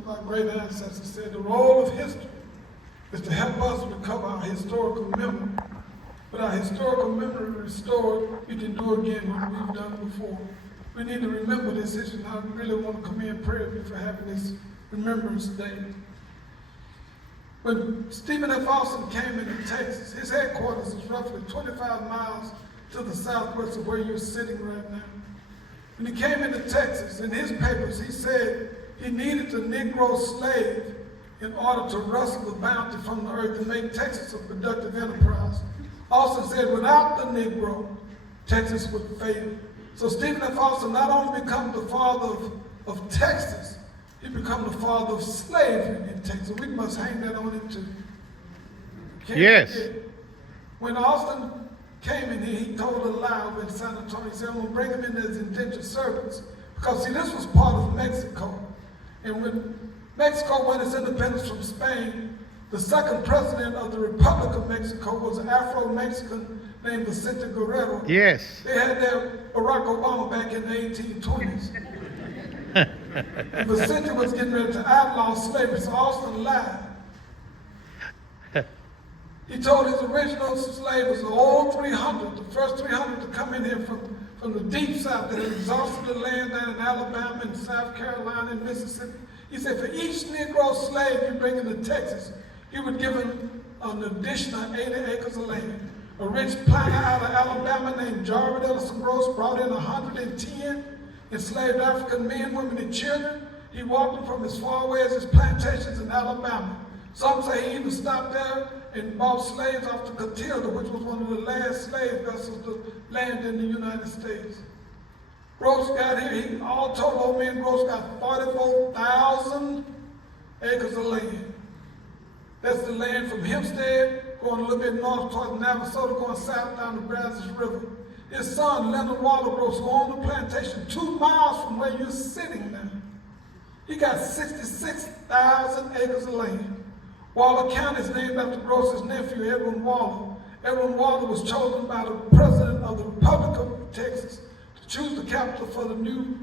of our great ancestors said, the role of history is to help us recover our historical memory. With our historical memory restored, we can do again what we've done before. We need to remember this history, and I really want to commend Prairieview for having this Remembrance Day. When Stephen F. Austin came into Texas, his headquarters is roughly 25 miles to the southwest of where you're sitting right now. When he came into Texas, in his papers, he said he needed a Negro slave in order to wrestle the bounty from the earth and make Texas a productive enterprise. Austin said, without the Negro, Texas would fail. So Stephen F. Austin not only became the father of Texas, he became the father of slavery in Texas. We must hang that on him too. Yes. When Austin came in here, he told a lie over in San Antonio. He said, I'm going to bring him in as indentured servants. Because, see, this was part of Mexico. And when Mexico won its independence from Spain, the second president of the Republic of Mexico was an Afro-Mexican named Vicente Guerrero. Yes. They had their Barack Obama back in the 1820s. And Vicente was getting ready to outlaw slavery, so Austin lied. He told his original slaves, the old 300, the first 300 to come in here from the deep south that had exhausted the land down in Alabama and South Carolina and Mississippi. He said, for each Negro slave you bring into Texas, he would give him an additional 80 acres of land. A rich planter out of Alabama named Jarvis Ellison Gross brought in 110 enslaved African men, women, and children. He walked them from as far away as his plantations in Alabama. Some say he even stopped there and bought slaves off the Catilda, which was one of the last slave vessels to land in the United States. Gross got here, all told, old man Gross got 44,000 acres of land. That's the land from Hempstead, going a little bit north toward Navasota, going south down the Brazos River. His son, Leonard Waller Gross, who owned the plantation 2 miles from where you're sitting now. He got 66,000 acres of land. Waller County is named after Gross's nephew, Edwin Waller. Edwin Waller was chosen by the president of the Republic of Texas to choose the capital for the new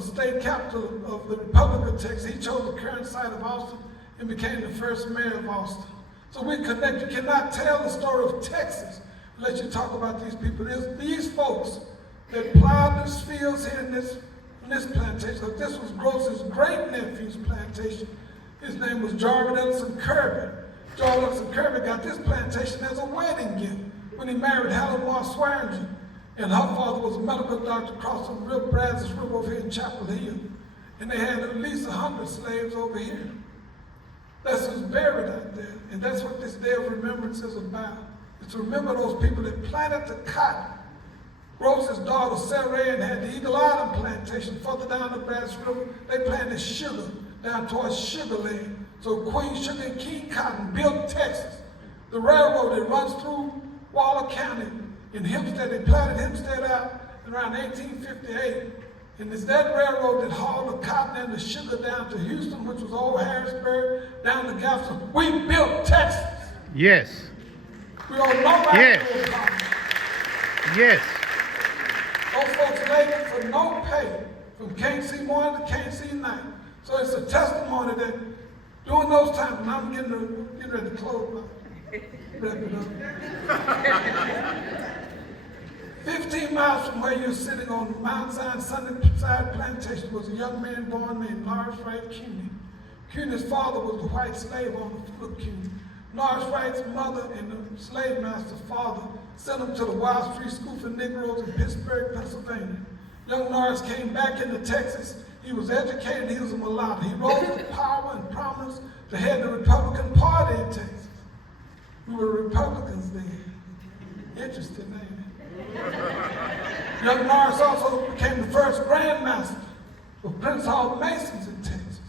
state capital of the Republic of Texas. He chose the current site of Austin and became the first mayor of Austin. So we connect. You cannot tell the story of Texas unless you talk about these people. There's these folks that plowed these fields here in this plantation. So this was Gross's great nephew's plantation. His name was Jarvis Ellison Kirby. Jarvis Ellison Kirby got this plantation as a wedding gift when he married Helen Moore Swearingen. And her father was a medical doctor across the Brazos River over here in Chapel Hill. And they had at least 100 slaves over here. That's what's buried out there. And that's what this Day of Remembrance is about. It's to remember those people that planted the cotton. Gross's daughter, Sarah Ann, had the Eagle Island plantation further down the Brazos River. They planted sugar down towards Sugar Land. So Queen Sugar and King Cotton built Texas. The railroad that runs through Waller County in Hempstead, they planted Hempstead out around 1858. And it's that railroad that hauled the cotton and the sugar down to Houston, which was old Harrisburg, down to Galveston. We built Texas. Yes. We owe nobody. Yes. Yes. Those folks labored for no pay from KC morning to KC night. So it's a testimony that during those times, and I'm getting ready to close, wrap it up. 15 miles from where you're sitting on Mount Zion Sunnyside Plantation was a young man born named Norris Wright Cuny. Cuny's father was the white slave owner, Philip Cuny. Norris Wright's mother and the slave master's father sent him to the Wild Street School for Negroes in Pittsburgh, Pennsylvania. Young Norris came back into Texas. He was educated, he was a mulatto. He rose to power and prominence to head the Republican Party in Texas. We were Republicans then. Interesting, ain't it? Young Norris also became the first Grand Master of Prince Hall Masons in Texas.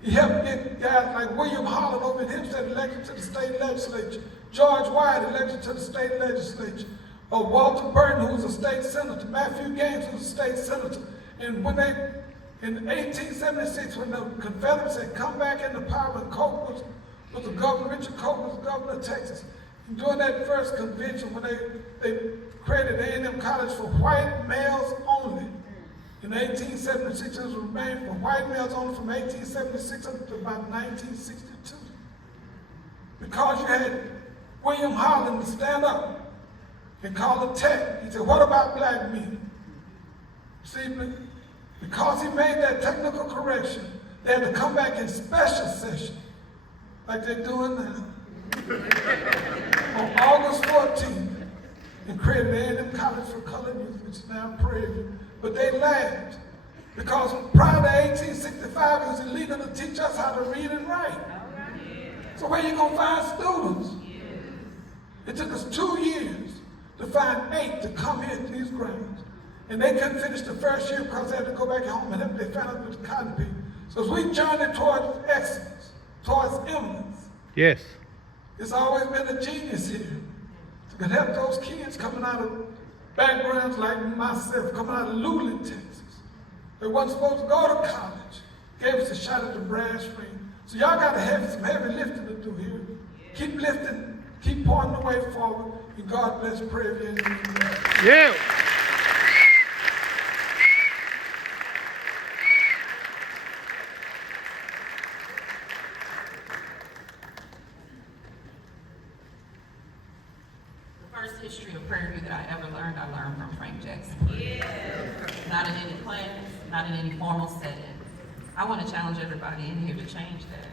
He helped get guys like William Holland over in Hempstead elected to the state legislature, George White elected to the state legislature, Walter Burton, who was a state senator, Matthew Gaines, who was a state senator. And when they, in 1876, when the Confederates had come back into power and Coke was the governor, Richard Coke was the governor of Texas. And during that first convention, when they created A&M College for white males only, In 1876, it was remained for white males only from 1876 up to about 1962. Because you had William Holland to stand up and call a tech. He said, what about black men? See, because he made that technical correction, they had to come back in special session, like they're doing now, on August 14th, and created A&M College for Colored Youth, which is now Prairieview. But they laughed, because prior to 1865, it was illegal to teach us how to read and write. So where you gonna find students? It took us 2 years to find 8 to come here to these grounds. And they couldn't finish the first year because they had to go back home and help they found out with the cotton pick. So as we journey towards excellence, towards eminence, Yes. it's always been a genius here to help those kids coming out of backgrounds like myself, coming out of Luling, Texas. They wasn't supposed to go to college. Gave us a shot at the brass ring. So y'all got to have some heavy lifting to do here. Keep lifting, keep pointing the way forward, and God bless Prairieview. Yeah. First history of Prairieview that I ever learned, I learned from Frank Jackson. Not in any class, not in any formal setting. I want to challenge everybody in here to change that.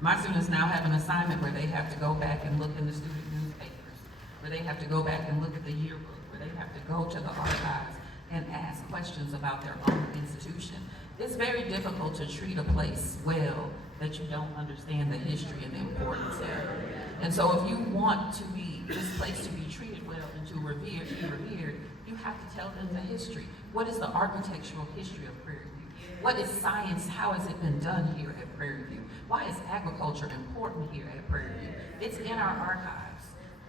My students now have an assignment where they have to go back and look in the student newspapers, where they have to go back and look at the yearbook, where they have to go to the archives and ask questions about their own institution. It's very difficult to treat a place well that you don't understand the history and the importance of it. And so if you want to be this place to be treated well and to be revered, you have to tell them the history. What is the architectural history of Prairieview? What is science? How has it been done here at Prairieview? Why is agriculture important here at Prairieview? It's in our archives.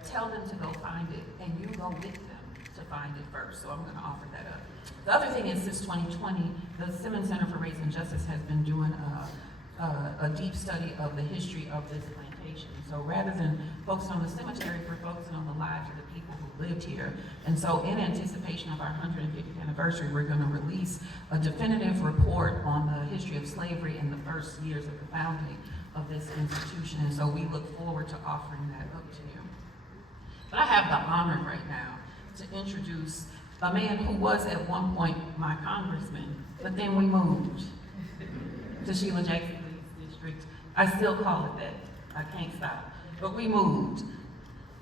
Tell them to go find it, and you go with them to find it first. So I'm going to offer that up. The other thing is, since 2020, the Simmons Center for Race and Justice has been doing a deep study of the history of this plantation. So rather than focusing on the cemetery, we're focusing on the lives of the people who lived here. And so in anticipation of our 150th anniversary, we're going to release a definitive report on the history of slavery in the first years of the founding of this institution. And so we look forward to offering that up to you. But I have the honor right now to introduce a man who was at one point my congressman, but then we moved to Sheila Jackson Lee's district. I still call it that. I can't stop. But we moved.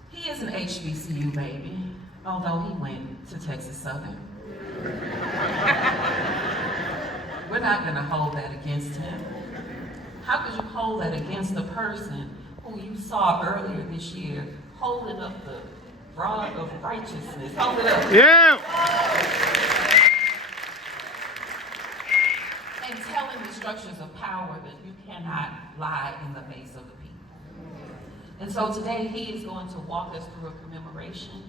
He is an HBCU baby, although he went to Texas Southern. We're not going to hold that against him. How could you hold that against the person who you saw earlier this year holding up the rod of righteousness? Hold it up. Yeah. And telling the structures of power that you cannot lie in the face of the people. And so today he is going to walk us through a commemoration.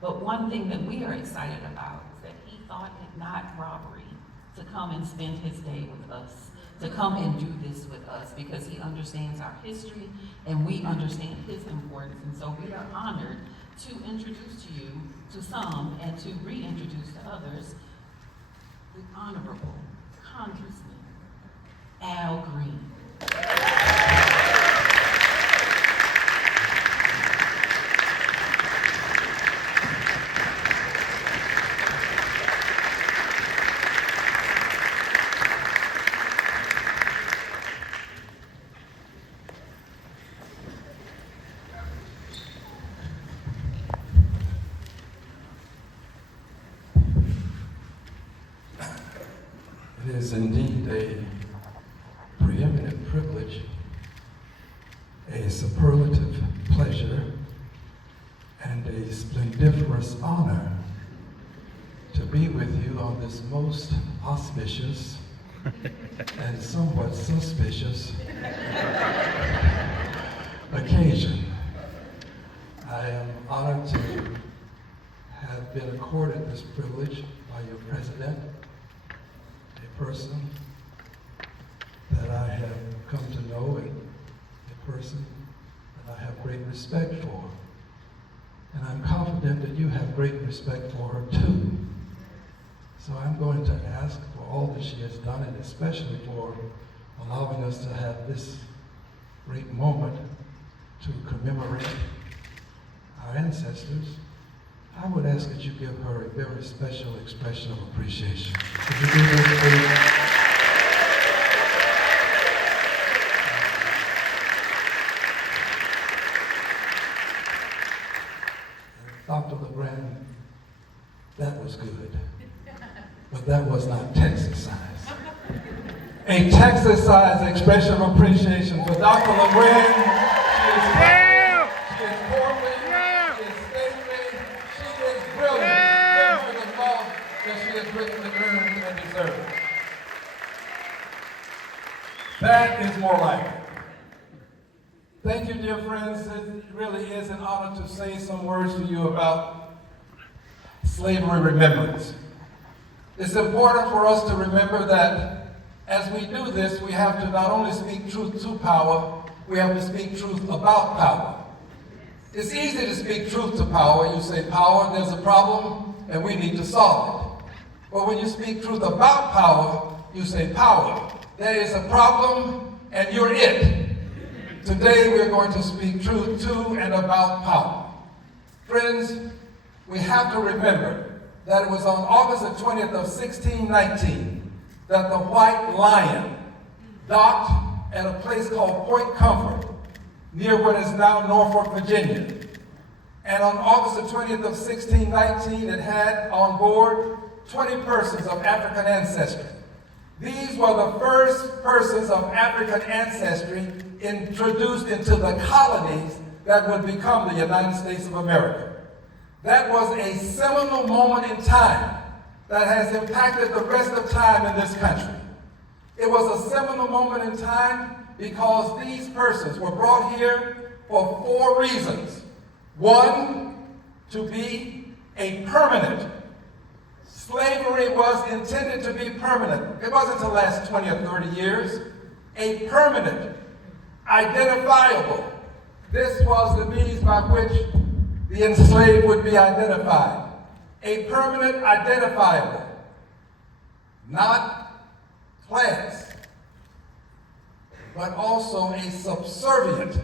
But one thing that we are excited about is that he thought it not robbery to come and spend his day with us, to come and do this with us, because he understands our history and we understand his importance. And so we are honored to introduce to you, to some, and to reintroduce to others, the Honorable Congressman Al Green. It is indeed a preeminent privilege, a superlative pleasure, and a splendiferous honor to be with you on this most auspicious and somewhat suspicious occasion. I am honored to have been accorded this privilege by your president, a person that I have come to know and a person that I have great respect for. And I'm confident that you have great respect for her too. So I'm going to ask for all that she has done, and especially for allowing us to have this great moment to commemorate our ancestors. I would ask that you give her a very special expression of appreciation. Would you do that, please? Dr. LeGrande, that was good, but that was not Texas-sized. A Texas-sized expression of appreciation for Dr. LeGrande. She is courtly, she is stately, she is brilliant. Give her the love that she has richly earned and deserved. That is more like it. Thank you, dear friends. It really is an honor to say some words to you about slavery remembrance. It's important for us to remember that as we do this, we have to not only speak truth to power, we have to speak truth about power. It's easy to speak truth to power. You say, power, there's a problem, and we need to solve it. But when you speak truth about power, you say, power, there is a problem, and you're it. Today, we're going to speak truth to and about power. Friends, we have to remember that it was on August the 20th of 1619 that the White Lion docked at a place called Point Comfort, near what is now Norfolk, Virginia. And on August the 20th of 1619, it had on board 20 persons of African ancestry. These were the first persons of African ancestry introduced into the colonies that would become the United States of America. That was a seminal moment in time that has impacted the rest of time in this country. It was a seminal moment in time because these persons were brought here for 4 reasons. 1, to be a permanent. Slavery was intended to be permanent. It wasn't to last 20 or 30 years. A permanent, identifiable. This was the means by which the enslaved would be identified. A permanent, identifiable, not class, but also a subservient,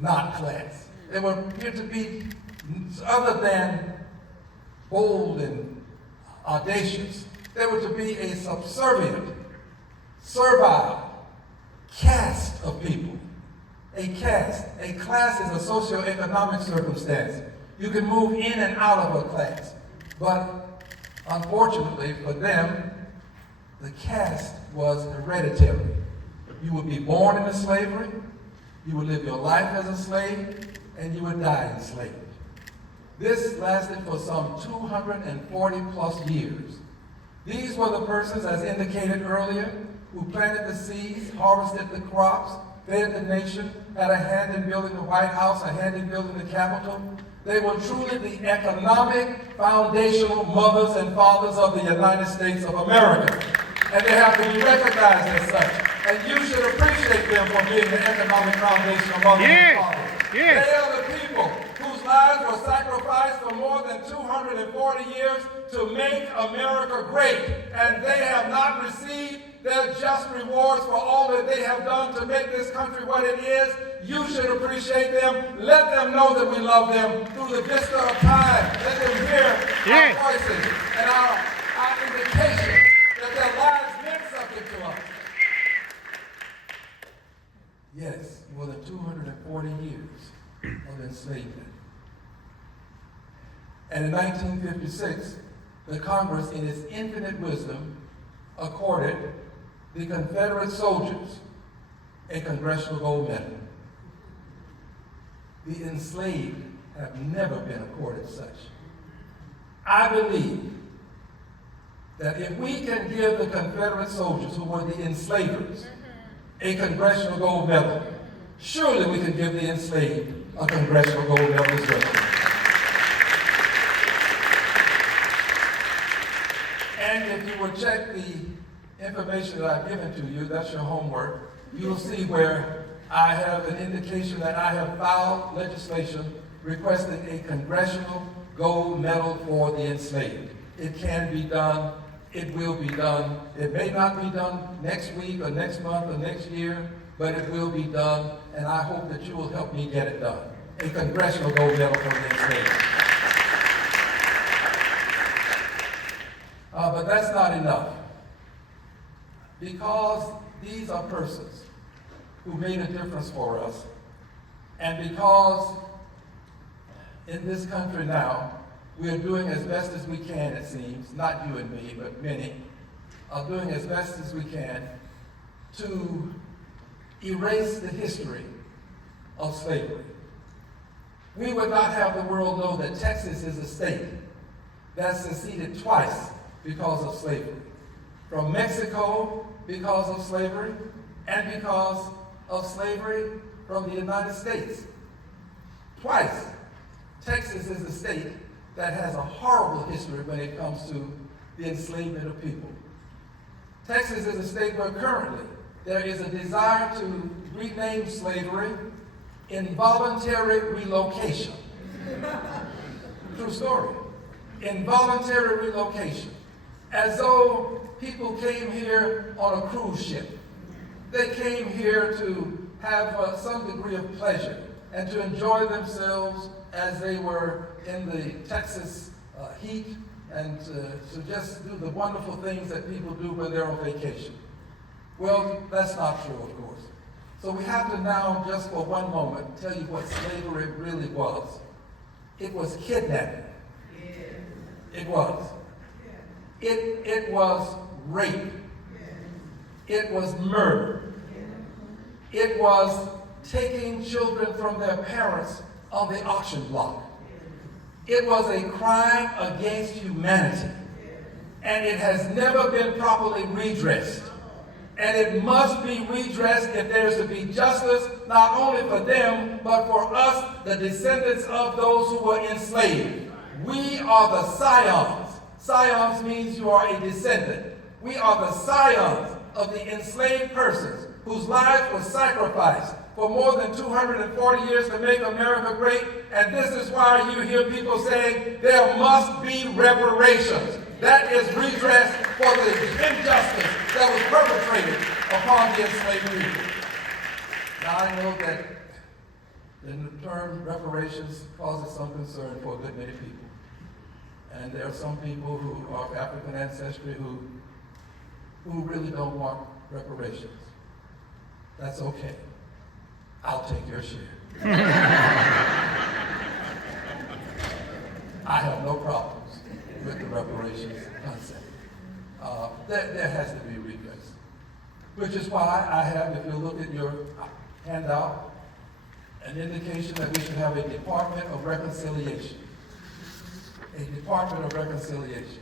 not class. They were appeared to be other than bold and audacious. They were to be a subservient, servile caste of people. A caste. A class is a socioeconomic circumstance. You can move in and out of a class. But unfortunately for them, the caste was hereditary. You would be born into slavery, you would live your life as a slave, and you would die enslaved. This lasted for some 240 plus years. These were the persons, as indicated earlier, who planted the seeds, harvested the crops, fed the nation, had a hand in building the White House, a hand in building the Capitol. They were truly the economic, foundational mothers and fathers of the United States of America. And they have to be recognized as such. And you should appreciate them for being the economic foundational mothers and fathers. Yes. They are the people whose lives were sacrificed for more than 240 years to make America great. And they have not received their just rewards for all that they have done to make this country what it is. You should appreciate them. Let them know that we love them through the vista of time. Let them hear our voices and our indication that their lives meant something to us. Yes, more than 240 years of enslavement. And in 1956, the Congress, in its infinite wisdom, accorded the Confederate soldiers a Congressional Gold Medal. The enslaved have never been accorded such. I believe that if we can give the Confederate soldiers, who were the enslavers, a Congressional Gold Medal, surely we can give the enslaved a Congressional Gold Medal as well. And if you will check the information that I've given to you, that's your homework, you'll see where I have an indication that I have filed legislation requesting a Congressional Gold Medal for the enslaved. It can be done. it will be done. It may not be done next week or next month or next year, but it will be done, and I hope that you will help me get it done. A congressional gold medal for the enslaved. But that's not enough. Because these are persons who made a difference for us, and because in this country now, we are doing as best as we can, it seems, not you and me, but many, are doing as best as we can to erase the history of slavery. We would not have the world know that Texas is a state that seceded twice because of slavery. From Mexico because of slavery, and because of slavery from the United States. Twice. Texas is a state that has a horrible history when it comes to the enslavement of people. Texas is a state where currently there is a desire to rename slavery involuntary relocation. True story. Involuntary relocation. As though people came here on a cruise ship. They came here to have some degree of pleasure and to enjoy themselves as they were in the Texas heat, and to just do the wonderful things that people do when they're on vacation. Well, that's not true, of course. So we have to now, just for one moment, tell you what slavery really was. It was kidnapping. It was. It was rape. It was murder. It was taking children from their parents on the auction block. It was a crime against humanity. And it has never been properly redressed. And it must be redressed if there's to be justice, not only for them, but for us, the descendants of those who were enslaved. We are the scions. Scions means you are a descendant. We are the scions of the enslaved persons whose lives were sacrificed for more than 240 years to make America great. And this is why you hear people saying there must be reparations. That is redress for the injustice that was perpetrated upon the enslaved people. Now I know that the term reparations causes some concern for a good many people. And there are some people who are of African ancestry who really don't want reparations. That's okay. I'll take your share. I have no problems with the reparations concept. There has to be redress. Which is why I have, if you look at your handout, an indication that we should have a Department of Reconciliation. A Department of Reconciliation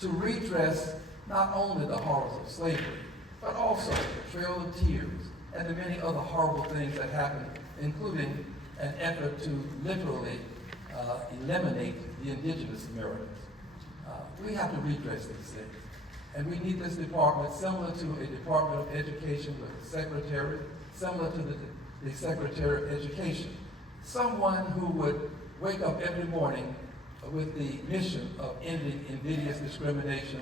to redress not only the horrors of slavery, but also the Trail of Tears and the many other horrible things that happened, including an effort to literally eliminate the indigenous Americans. We have to redress these things. And we need this department similar to a Department of Education with a secretary, similar to the Secretary of Education. Someone who would wake up every morning with the mission of ending invidious discrimination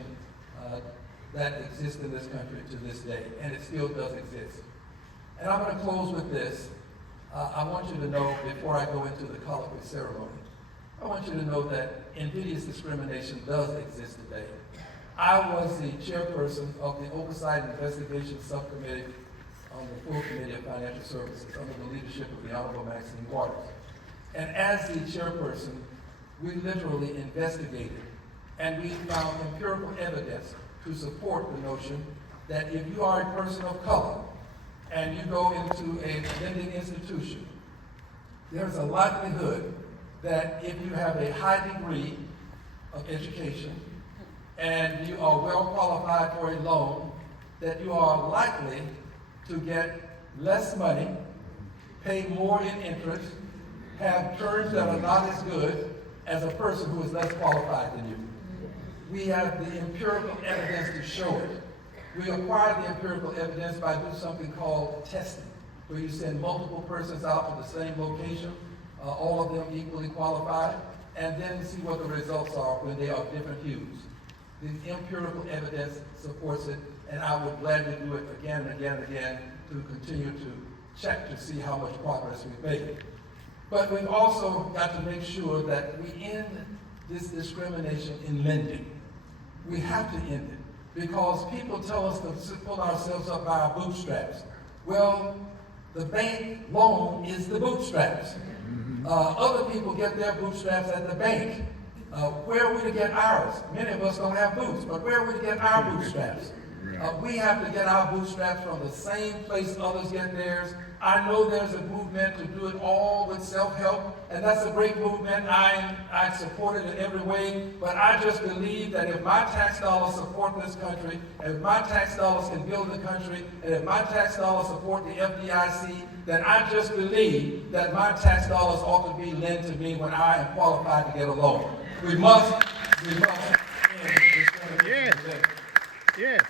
that exists in this country to this day, and it still does exist. And I'm going to close with this. I want you to know, before I go into the colloquy ceremony, I want you to know that invidious discrimination does exist today. I was the chairperson of the Oversight and Investigation Subcommittee on the full Committee of Financial Services under the leadership of the Honorable Maxine Waters. And as the chairperson, we literally investigated, and we found empirical evidence to support the notion that if you are a person of color and you go into a lending institution, there's a likelihood that if you have a high degree of education and you are well qualified for a loan, that you are likely to get less money, pay more in interest, have terms that are not as good as a person who is less qualified than you. We have the empirical evidence to show it. We acquire the empirical evidence by doing something called testing, where you send multiple persons out to the same location, all of them equally qualified, and then see what the results are when they are different hues. The empirical evidence supports it, and I would gladly do it again and again and again to continue to check to see how much progress we've made. But we've also got to make sure that we end this discrimination in lending. We have to end it because people tell us to pull ourselves up by our bootstraps. Well, the bank loan is the bootstraps. Other people get their bootstraps at the bank. Where are we to get ours? Many of us don't have boots, but where are we to get our bootstraps? We have to get our bootstraps from the same place others get theirs. I know there's a movement to do it all with self-help, and that's a great movement. I support it in every way, but I just believe that if my tax dollars support this country, if my tax dollars can build the country, and if my tax dollars support the FDIC, then I just believe that my tax dollars ought to be lent to me when I am qualified to get a loan. We must end discrimination. Yes. Yes.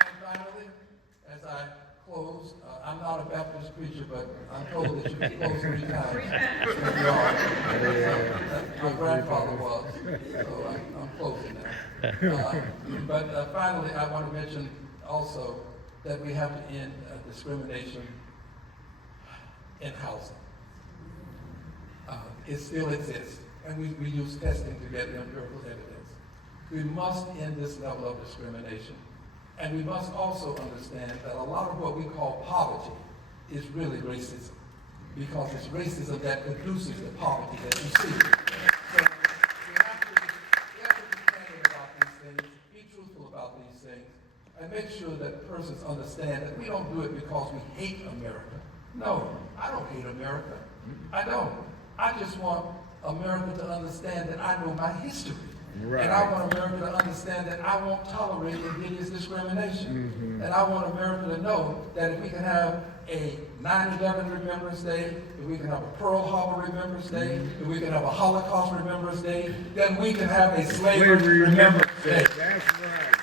And finally, as I close, I'm not a Baptist preacher, but I'm told that you can close 3 times. My grandfather was, so I'm closing now. But finally, I want to mention also that we have to end discrimination in housing. It still exists, and we use testing to get empirical evidence. We must end this level of discrimination. And we must also understand that a lot of what we call poverty is really racism, because it's racism that produces the poverty that you see. So we have to be candid about these things, be truthful about these things, and make sure that persons understand that we don't do it because we hate America. No, I don't hate America. I don't. I just want America to understand that I know my history. Right. And I want America to understand that I won't tolerate invidious discrimination. And I want America to know that if we can have a 9/11 Remembrance Day, if we can have a Pearl Harbor Remembrance Day, if we can have a Holocaust Remembrance Day, then we can have a Slavery Remembrance Day. That's right.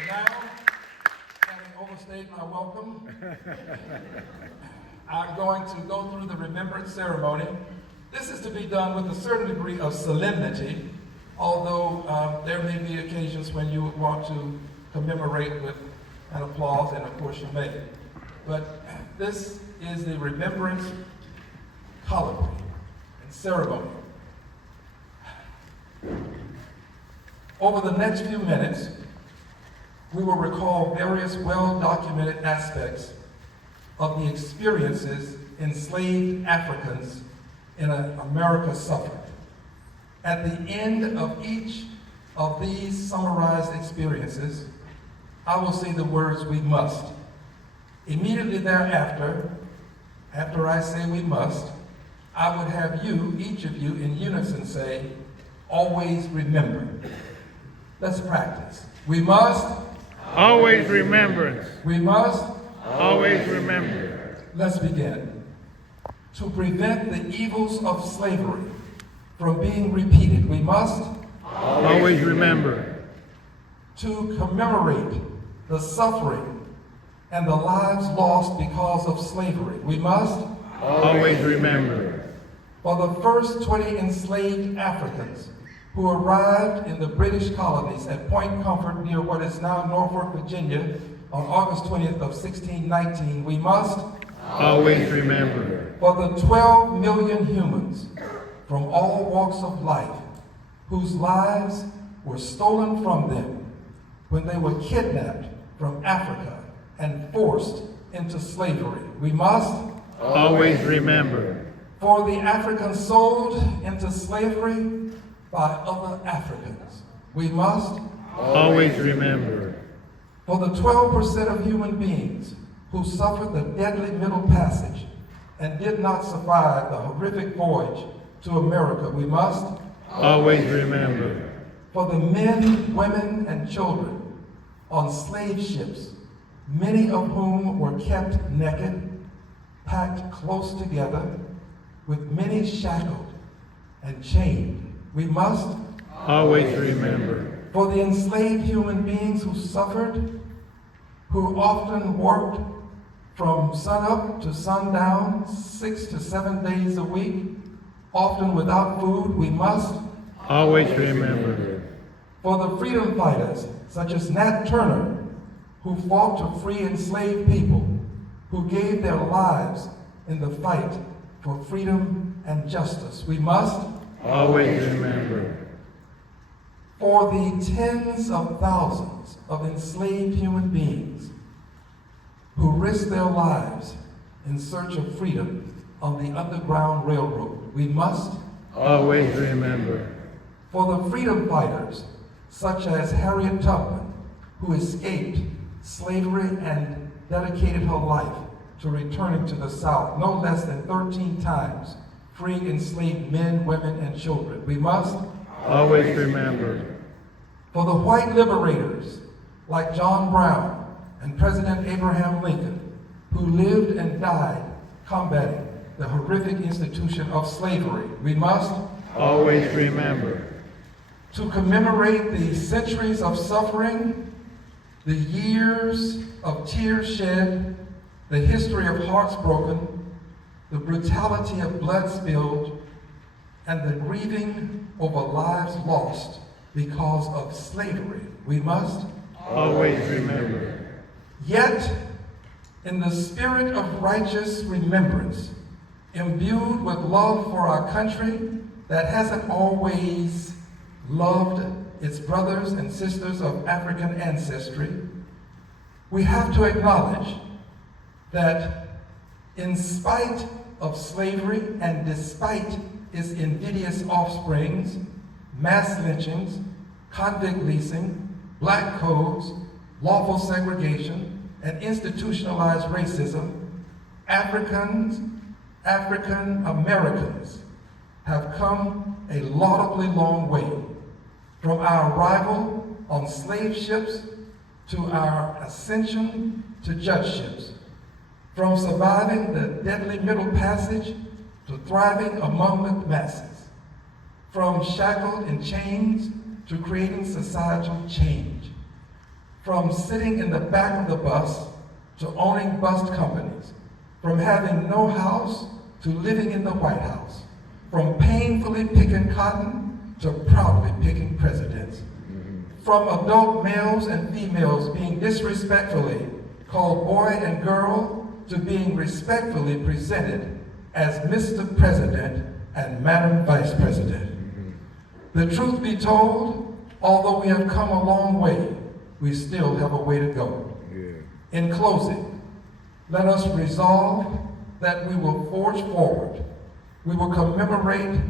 And now, having overstayed my welcome, I'm going to go through the remembrance ceremony. This is to be done with a certain degree of solemnity, although there may be occasions when you would want to commemorate with an applause, and of course you may. But this is the remembrance colloquy and ceremony. Over the next few minutes, we will recall various well-documented aspects of the experiences enslaved Africans in America suffered. At the end of each of these summarized experiences, I will say the words "we must." Immediately thereafter, after I say "we must," I would have you, each of you, in unison say, "Always remember." Let's practice. We must Always remembrance. We must Always remember. Let's begin. To prevent the evils of slavery from being repeated, we must Always remember. to commemorate the suffering and the lives lost because of slavery. We must Always remember. for the first 20 enslaved Africans who arrived in the British colonies at Point Comfort near what is now Norfolk, Virginia, on August 20th of 1619, we must Always remember. for the 12 million humans from all walks of life whose lives were stolen from them when they were kidnapped from Africa and forced into slavery. We must Always remember. for the Africans sold into slavery by other Africans. We must Always remember. for the 12% of human beings who suffered the deadly Middle Passage and did not survive the horrific voyage to America. We must Always remember. for the men, women, and children on slave ships, many of whom were kept naked, packed close together, with many shackled and chained. We must Always remember. for the enslaved human beings who suffered, who often worked from sunup to sundown, 6 to 7 days a week, often without food. We must always remember. For the freedom fighters, such as Nat Turner, who fought to free enslaved people, who gave their lives in the fight for freedom and justice, we must Always remember. For the tens of thousands of enslaved human beings who risked their lives in search of freedom on the Underground Railroad, we must Always remember. For the freedom fighters, such as Harriet Tubman, who escaped slavery and dedicated her life to returning to the South no less than 13 times, freeing enslaved men, women, and children, we must Always remember. For the white liberators, like John Brown and President Abraham Lincoln, who lived and died combating the horrific institution of slavery, we must Always remember. To commemorate the centuries of suffering, the years of tears shed, the history of hearts broken, the brutality of blood spilled, and the grieving over lives lost because of slavery, we must Always remember. Yet, in the spirit of righteous remembrance, imbued with love for our country that hasn't always loved its brothers and sisters of African ancestry, we have to acknowledge that in spite of slavery and despite its invidious offsprings, mass lynchings, convict leasing, black codes, lawful segregation, and institutionalized racism, African Americans have come a laudably long way from our arrival on slave ships to our ascension to judgeships, from surviving the deadly Middle Passage to thriving among the masses, from shackled in chains to creating societal change, from sitting in the back of the bus to owning bus companies, from having no house to living in the White House, from painfully picking cotton to proudly picking presidents, from adult males and females being disrespectfully called boy and girl to being respectfully presented as Mr. President and Madam Vice President. The truth be told, although we have come a long way, we still have a way to go. In closing, let us resolve that we will forge forward. We will commemorate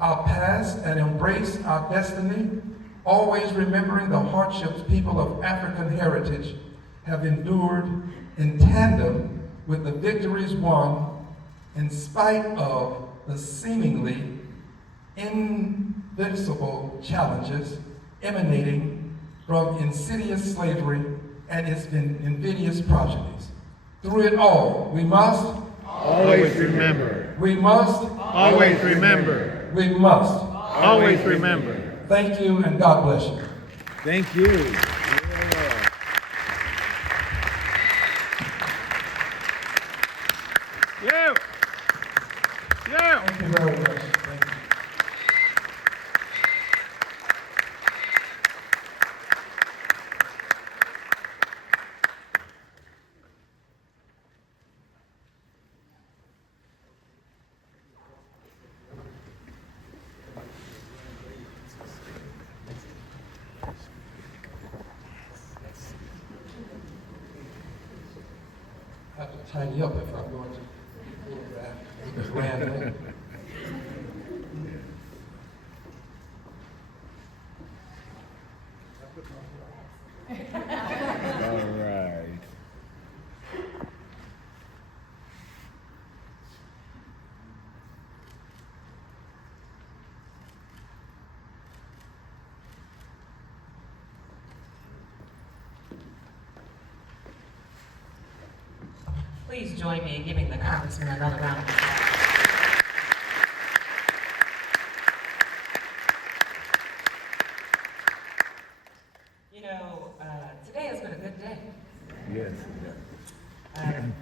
our past and embrace our destiny, always remembering the hardships people of African heritage have endured in tandem with the victories won in spite of the seemingly invincible challenges emanating from insidious slavery and its invidious progenies. Through it all, we must Always remember. we must Always remember. we must. Always remember. Thank you and God bless you. Thank you. Yeah. Yeah. Thank you very much. Thank you. I have to tidy up if I'm going to photograph LeGrande. All right. Please join me in giving the Congressman another round of applause. You know, today has been a good day. Yes.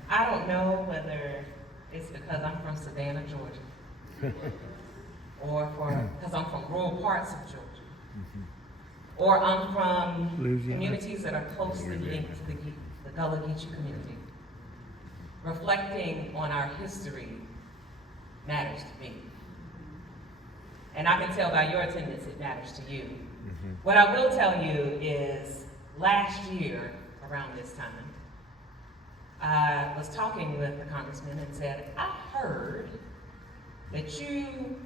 I don't know whether it's because I'm from Savannah, Georgia, or because I'm from rural parts of Georgia, or I'm from communities that are closely linked to the Gullah Geechee community. Reflecting on our history matters to me. And I can tell by your attendance it matters to you. What I will tell you is last year, around this time, I was talking with the Congressman and said, I heard that you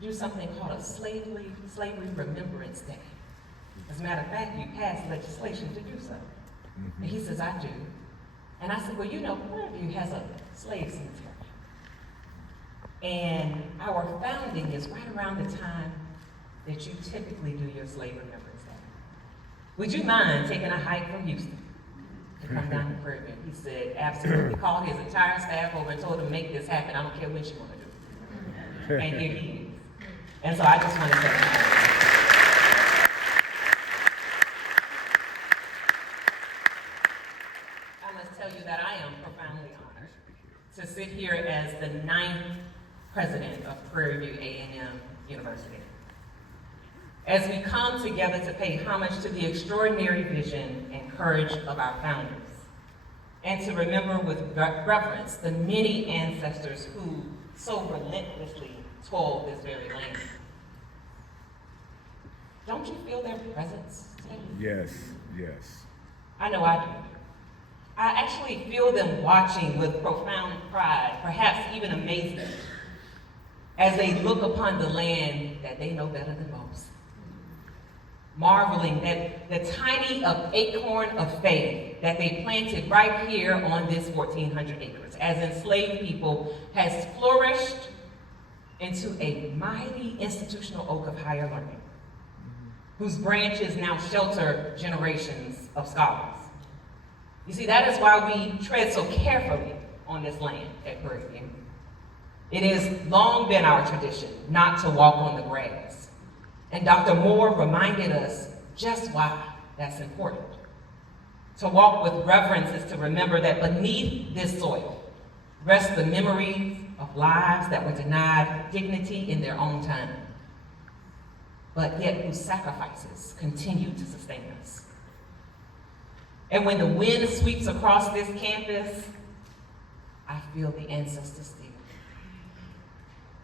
do something called a Slavery Remembrance Day. As a matter of fact, you passed legislation to do so. And he says, I do. And I said, well, you know, Prairieview has a slave cemetery. And our founding is right around the time that you typically do your Slave Remembrance Day. Would you mind taking a hike from Houston to come down to Prairieview? He said, absolutely. Called his entire staff over and told him, make this happen. I don't care what you want to do. And here he is. And so I just want to say, that I am profoundly honored to sit here as the 9th president of Prairieview A&M University. As we come together to pay homage to the extraordinary vision and courage of our founders, and to remember with reverence the many ancestors who so relentlessly toiled this very land. Don't you feel their presence today? Yes, yes. I know I do. I actually feel them watching with profound pride, perhaps even amazement, as they look upon the land that they know better than most. Marveling that the tiny acorn of faith that they planted right here on this 1,400 acres as enslaved people has flourished into a mighty institutional oak of higher learning, whose branches now shelter generations of scholars. You see, that is why we tread so carefully on this land at Prairieview. It has long been our tradition not to walk on the grass. And Dr. Moore reminded us just why that's important. To walk with reverence is to remember that beneath this soil rest the memories of lives that were denied dignity in their own time, but yet whose sacrifices continue to sustain us. And when the wind sweeps across this campus, I feel the ancestors still.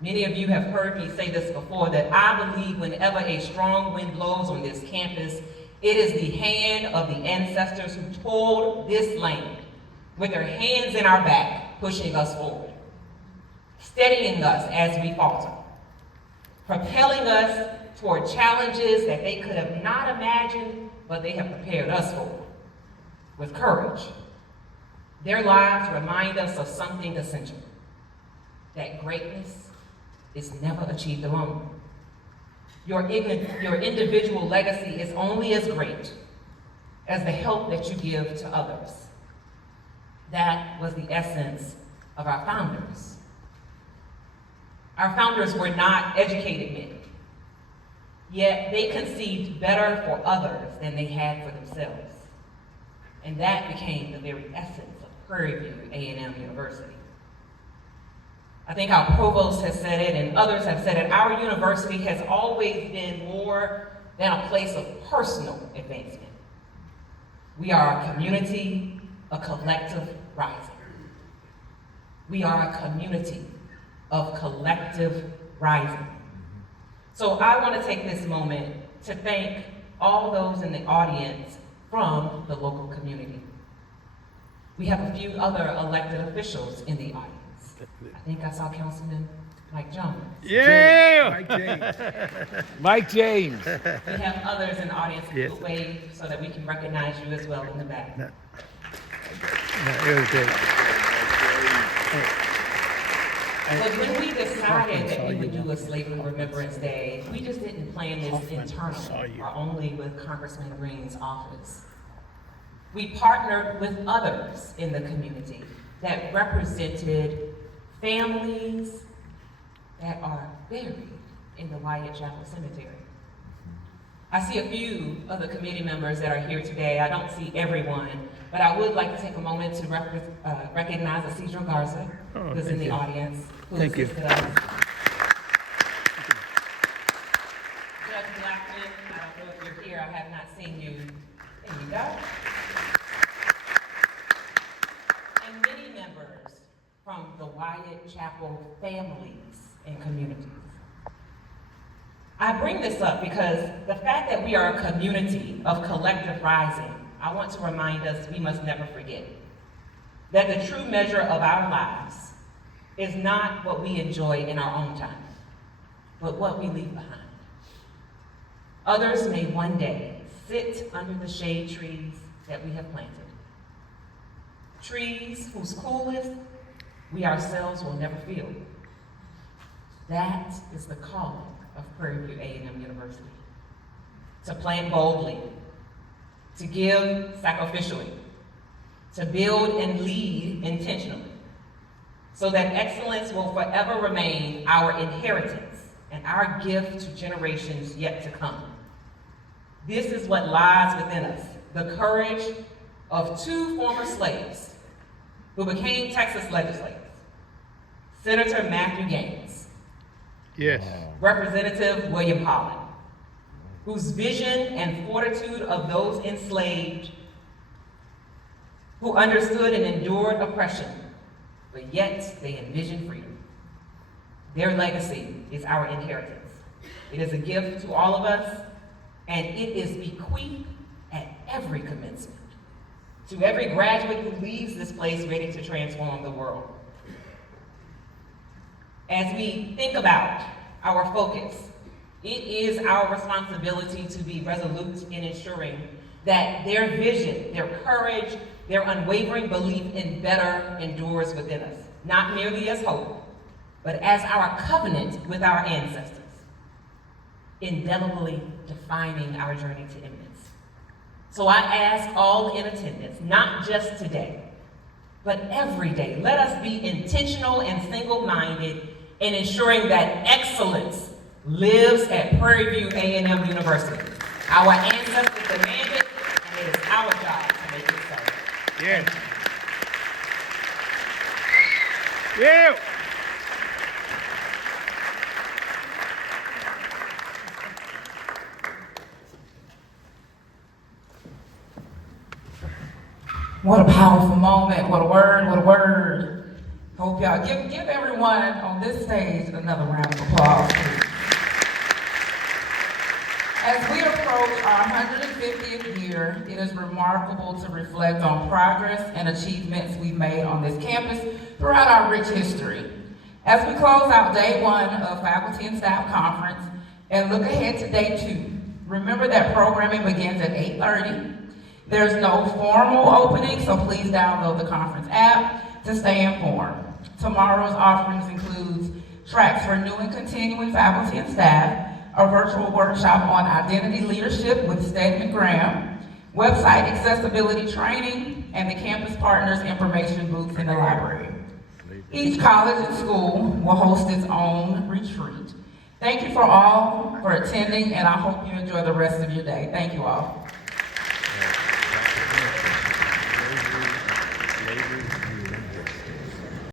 Many of you have heard me say this before, that I believe whenever a strong wind blows on this campus, it is the hand of the ancestors who toiled this land with their hands in our back, pushing us forward, steadying us as we falter, propelling us toward challenges that they could have not imagined, but they have prepared us for. With courage. Their lives remind us of something essential, that greatness is never achieved alone. Your individual legacy is only as great as the help that you give to others. That was the essence of our founders. Our founders were not educated men, yet they conceived better for others than they had for themselves. And that became the very essence of Prairieview A&M University. I think our provost has said it, and others have said it, our university has always been more than a place of personal advancement. We are a community, a collective rising. We are a community of collective rising. So I want to take this moment to thank all those in the audience from the local community. We have a few other elected officials in the audience. I think I saw Councilman Mike Jones. Yeah! Mike James. Mike James. We have others in the audience who will wave so that we can recognize you as well in the back. No, it was great. But when we decided that we would do a Slavery Remembrance Day, we just didn't plan this internally or only with Congressman Green's office. We partnered with others in the community that represented families that are buried in the Wyatt Chapel Cemetery. I see a few of the committee members that are here today. I don't see everyone, but I would like to take a moment to recognize Isidro Garza, who's in the audience. Thank you. Chapel families and communities. I bring this up because the fact that we are a community of collective rising, I want to remind us we must never forget that the true measure of our lives is not what we enjoy in our own time, but what we leave behind. Others may one day sit under the shade trees that we have planted. Trees whose coolest we ourselves will never feel. That is the calling of Prairieview A&M University. To plant boldly, to give sacrificially, to build and lead intentionally, so that excellence will forever remain our inheritance and our gift to generations yet to come. This is what lies within us, the courage of two former slaves who became Texas legislators, Senator Matthew Gaines, Yes. Representative William Holland, whose vision and fortitude of those enslaved who understood and endured oppression, but yet they envisioned freedom. Their legacy is our inheritance. It is a gift to all of us, and it is bequeathed at every commencement, to every graduate who leaves this place ready to transform the world. As we think about our focus, it is our responsibility to be resolute in ensuring that their vision, their courage, their unwavering belief in better endures within us, not merely as hope, but as our covenant with our ancestors, indelibly defining our journey to eminence. So I ask all in attendance, not just today, but every day, let us be intentional and single-minded in ensuring that excellence lives at Prairieview A&M University. Our ancestors demand it, and it is our job to make it so. Yes. Yeah. What a powerful moment, what a word, what a word. Hope y'all give everyone on this stage another round of applause, please. As we approach our 150th year, it is remarkable to reflect on progress and achievements we've made on this campus throughout our rich history. As we close out day one of Faculty and Staff Conference and look ahead to day two, remember that programming begins at 8:30. There's no formal opening, so please download the conference app to stay informed. Tomorrow's offerings includes tracks for new and continuing faculty and staff, a virtual workshop on identity leadership with Stedman Graham, website accessibility training, and the campus partners information booths in the library. Each college and school will host its own retreat. Thank you for attending, and I hope you enjoy the rest of your day. Thank you all.